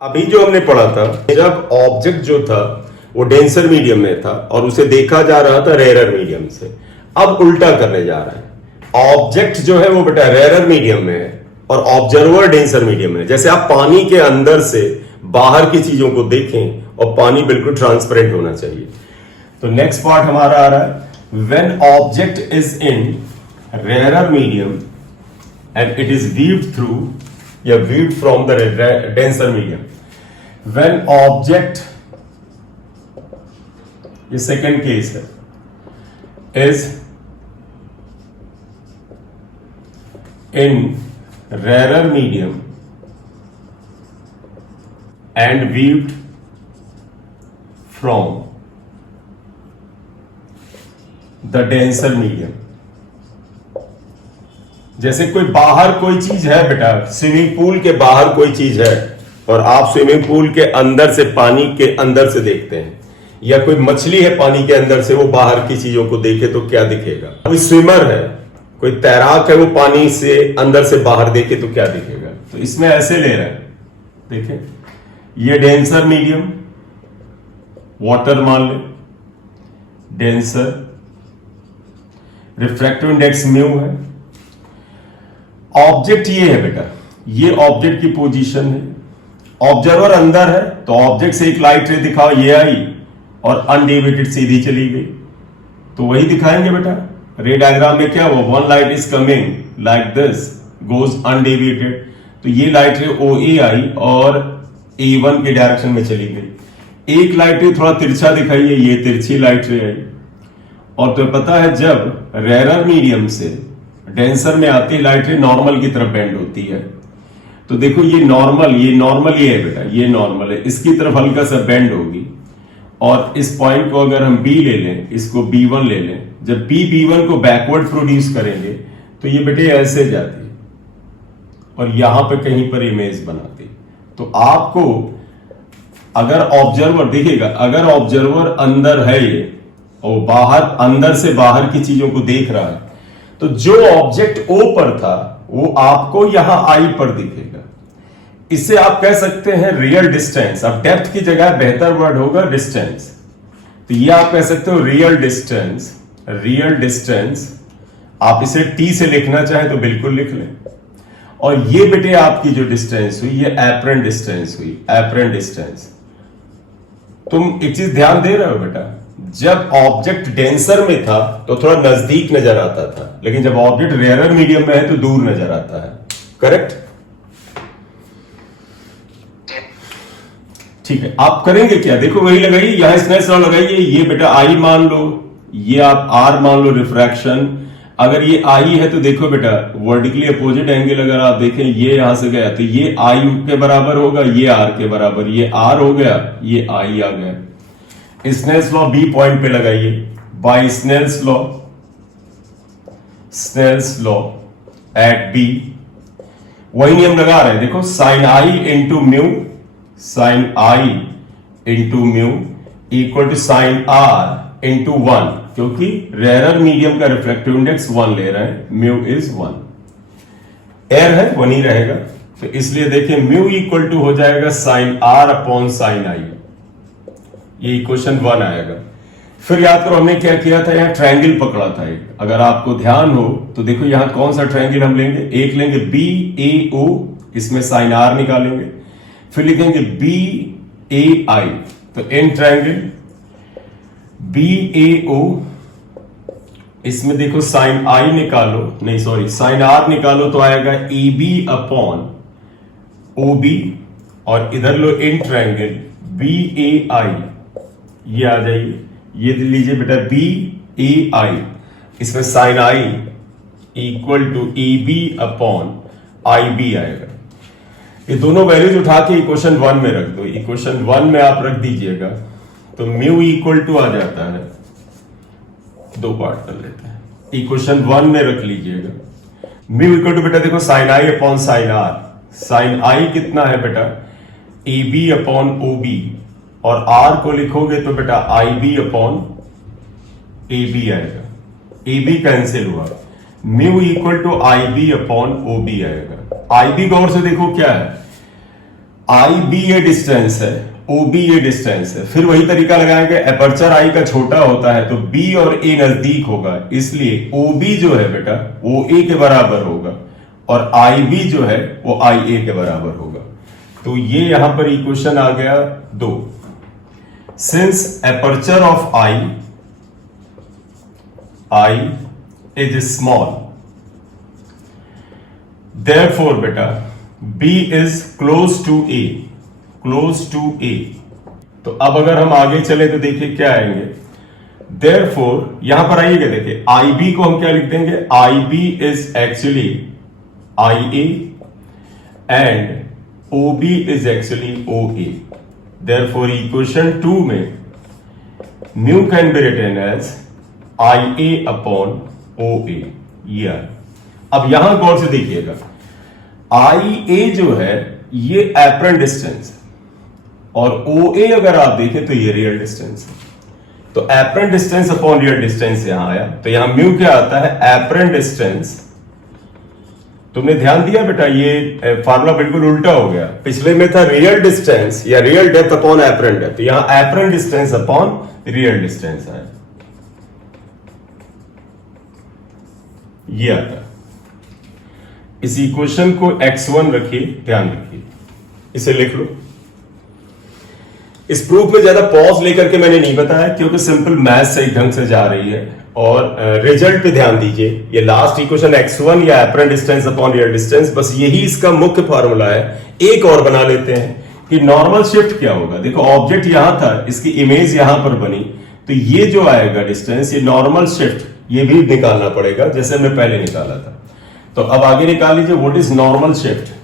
अभी जो हमने पढ़ा था, जब ऑब्जेक्ट जो था वो डेंसर मीडियम में था और उसे देखा जा रहा था रेयरर मीडियम से। अब उल्टा करने जा रहा है, ऑब्जेक्ट जो है वो बेटा रेयरर मीडियम में है और ऑब्जर्वर डेंसर मीडियम में है। जैसे आप पानी के अंदर से बाहर की चीजों को देखें और पानी बिल्कुल ट्रांसपेरेंट होना चाहिए। तो नेक्स्ट पार्ट हमारा आ रहा है, when object is in rarer medium and it is viewed through या viewed from the denser medium. When object, ये second case है, is in rarer medium and viewed from the denser medium. जैसे कोई बाहर कोई चीज है बेटा, स्विमिंग पूल के बाहर कोई चीज है और आप स्विमिंग पूल के अंदर से, पानी के अंदर से देखते हैं, या कोई मछली है पानी के अंदर से, वो बाहर की चीजों को देखे तो क्या दिखेगा? कोई स्विमर है, कोई तैराक है, वो पानी से अंदर से बाहर देखे तो क्या दिखेगा? तो इसमें ऐसे ले रहा है, देखें, ये डेंसर मीडियम वाटर मान ले, डेंसर, रिफ्रैक्टिव इंडेक्स म्यू है, ऑब्जेक्ट ये है बेटा, ये ऑब्जेक्ट की पोजीशन है, ऑब्जर्वर अंदर है तो ऑब्जेक्ट से एक लाइट रे दिखाओ, ये आई और अनडेविएटेड सीधी चली गई, तो वही दिखाएंगे बेटा। रे डायग्राम में क्या हुआ, one light is coming like this, goes undeviated, तो ये लाइट रे ओ ए आई और A1 के डायरेक्शन में चली गई। एक लाइट रे थोड़ा तिरछा दिखाई है, ये तिरछी लाइट रे आई। और तो पता है जब रेयरर मीडियम से डेंसर में आती लाइट रे नॉर्मल की तरफ बेंड होती है, तो देखो ये नॉर्मल ये है बेटा, ये नॉर्मल है, इसकी तरफ हल्का सा बेंड होगी और इस पॉइंट को अगर हम B ले लें, इसको B1 ले लें, जब B1 को बैकवर्ड प्रोड्यूस करेंगे तो ये बेटे ऐसे जाती है और यहां पे कहीं पर इमेज बनाती। तो आपको अगर ऑब्जर्वर दिखेगा, अगर ऑब्जर्वर अंदर है ये और बाहर, अंदर से बाहर की चीजों को देख रहा है, तो जो ऑब्जेक्ट O पर था वो आपको यहां I पर दिखेगा। इससे आप कह सकते हैं रियल डिस्टेंस। अब डेप्थ की जगह बेहतर वर्ड होगा डिस्टेंस, तो ये आप कह सकते हो रियल डिस्टेंस। रियल डिस्टेंस आप इसे T से लिखना चाहे तो बिल्कुल लिख लें। और ये बेटे आपकी जो डिस्टेंस हुई, ये एपरेंट डिस्टेंस हुई, एपरेंट डिस्टेंस। तुम एक चीज ध्यान दे रहे हो बेटा, जब ऑब्जेक्ट डेंसर में था तो थोड़ा नजदीक नजर आता था, लेकिन जब ऑब्जेक्ट रेयरर मीडियम में है तो दूर नजर आता है। करेक्ट? ठीक है, आप करेंगे क्या, देखो वही लगाइए, यहां स्नेल्स लॉ लगाइए, ये बेटा आई मान लो, ये आप आर मान लो, रिफ्रैक्शन। अगर ये आई है तो देखो बेटा वर्टिकली अपोजिट एंगल अगर आप देखें, ये यहां से गया तो ये आई के बराबर होगा, ये आर के बराबर, ये आर हो गया, ये आई आ गया। स्नेल्स लॉ बी पॉइंट पे लगाइए, by Snell's law at B, वही नियम लगा रहे हैं। देखो sine i into mu, sine i into mu equal to sine R into 1, क्योंकि रेयरर मीडियम का रिफ्लेक्टिव इंडेक्स 1 ले रहे हैं, म्यू इज 1, एयर है 1 ही रहेगा, तो इसलिए देखिए म्यू इक्वल टू हो जाएगा साइन आर अपॉन साइन आई, ये इक्वेशन 1 आएगा। फिर याद करो हमने क्या किया था, यहां ट्रायंगल पकड़ा था एक, अगर आपको ध्यान हो तो देखो यहां कौन सा ट्रायंगल हम लेंगे, एक लेंगे BAO, इसमें साइन आर निकालेंगे, फिर लिखेंगे BAI, तो इन ट्रायंगल BAO, इसमें देखो साइन आई निकालो, नहीं सॉरी साइन आर निकालो तो आएगा AB अपॉन OB, और इधर लो इन ट्रायंगल BAI, ये आ जाइए, ये लीजिए बेटा BAI, इसमें sine i equal to EB upon IB आएगा। ये दोनों वैल्यूज उठा के इक्वेशन 1 में रख दो, इक्वेशन 1 में आप रख दीजिएगा तो म्यू इक्वल टू आ जाता है, दो पार्ट कर लेते हैं, इक्वेशन 1 में रख लीजिएगा म्यू इक्वल टू बेटा देखो sine i upon sine r, sine i कितना है बेटा AB अपॉन OB, और R को लिखोगे तो बेटा IB अपॉन AB आएगा, AB कैंसिल हुआ, mu equal to I B upon O B आएगा। आई बी गौर से देखो क्या है, आई बी ये डिस्टेंस है, ओ बी ये डिस्टेंस है, फिर वही तरीका लगाएंगे, अपर्चर आई का छोटा होता है तो बी और ए नजदीक होगा, इसलिए ओ बी जो है बेटा वो ए के बराबर होगा और आई बी जो है वो आई ए के बराबर होगा। तो ये यहां पर इक्वेशन आ गया 2। Since aperture of I is small, therefore बेटा B is close to A, close to A। तो अब अगर हम आगे चले तो देखिए क्या आएंगे, therefore यहां पर आइएगा, देखिए IB को हम क्या लिख देंगे, IB is actually IA and OB is actually OA, therefore equation 2 में mu can be written as IA upon OA। ये अब यहां गौर से देखिएगा, आई ए जो है ये एप्रन डिस्टेंस और ओ ए अगर आप देखें तो ये रियल डिस्टेंस है। तो apron distance upon real distance यहां आया, तो यहां म्यू क्या आता है, एप्रन डिस्टेंस। तुमने ध्यान दिया बेटा, ये फार्मूला बिल्कुल उल्टा हो गया, पिछले में था रियल डिस्टेंस या real depth upon apparent depth, यहां apparent distance upon real distance आया, ये आता है। इस इक्वेशन को x1 रखिए, ध्यान रखिए, इसे लिख लो। इस प्रूफ में ज्यादा पॉज लेकर के मैंने नहीं बताया क्योंकि सिंपल मैथ सही ढंग से जा रही है, और रिजल्ट पे ध्यान दीजिए। ये लास्ट इक्वेशन x1 या apron distance upon real distance, बस यही इसका मुख्य फार्मूला है। एक और बना लेते हैं कि नॉर्मल शिफ्ट क्या होगा। देखो ऑब्जेक्ट यहां था, इसकी इमेज यहां पर बनी, तो ये जो आएगा डिस्टेंस, ये नॉर्मल शिफ्ट, ये भी निकालना पड़ेगा जैसे हमने पहले निकाला था। तो अब आगे निकाल लीजिए, व्हाट इज नॉर्मल शिफ्ट।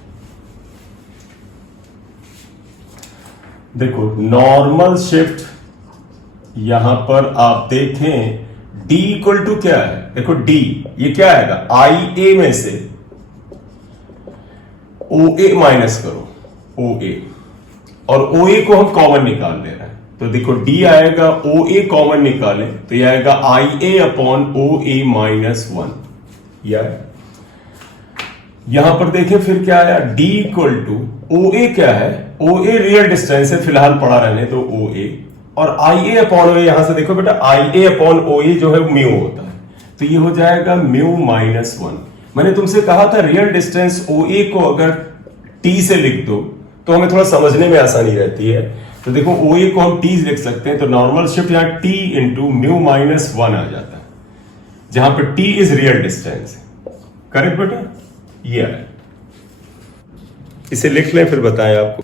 देखो नॉर्मल शिफ्ट यहां पर आप देखें d इक्वल टू क्या है, देखो d ये क्या आएगा, आई ए में से ओ ए माइनस करो, ओ ए, और ओ ए को हम कॉमन निकाल ले रहे हैं, तो देखो d आएगा, ओ ए कॉमन निकाले तो ये आएगा आई ए अपॉन ओ ए माइनस 1। यहां पर देखें फिर क्या आया, d इक्वल टू ओ ए क्या है, ओ ए रियल डिस्टेंस है, फिलहाल पड़ा रहने तो ओ ए, और आई ए अपॉन ओ ए, यहां से देखो बेटा आई ए अपॉन ओ ए जो है म्यू होता है, तो ये हो जाएगा म्यू माइनस 1। मैंने तुमसे कहा था रियल डिस्टेंस ओ ए को अगर टी से लिख दो तो हमें थोड़ा समझने में आसानी रहती है। तो देखो ओ ए को हम टी लिख सकते हैं, तो नॉर्मल शिफ्ट यहां टी इंटू म्यू माइनस 1 आ जाता है, जहां पर T is real distance. Correct बेटा, ये है, इसे लिख लें फिर बताएं आपको।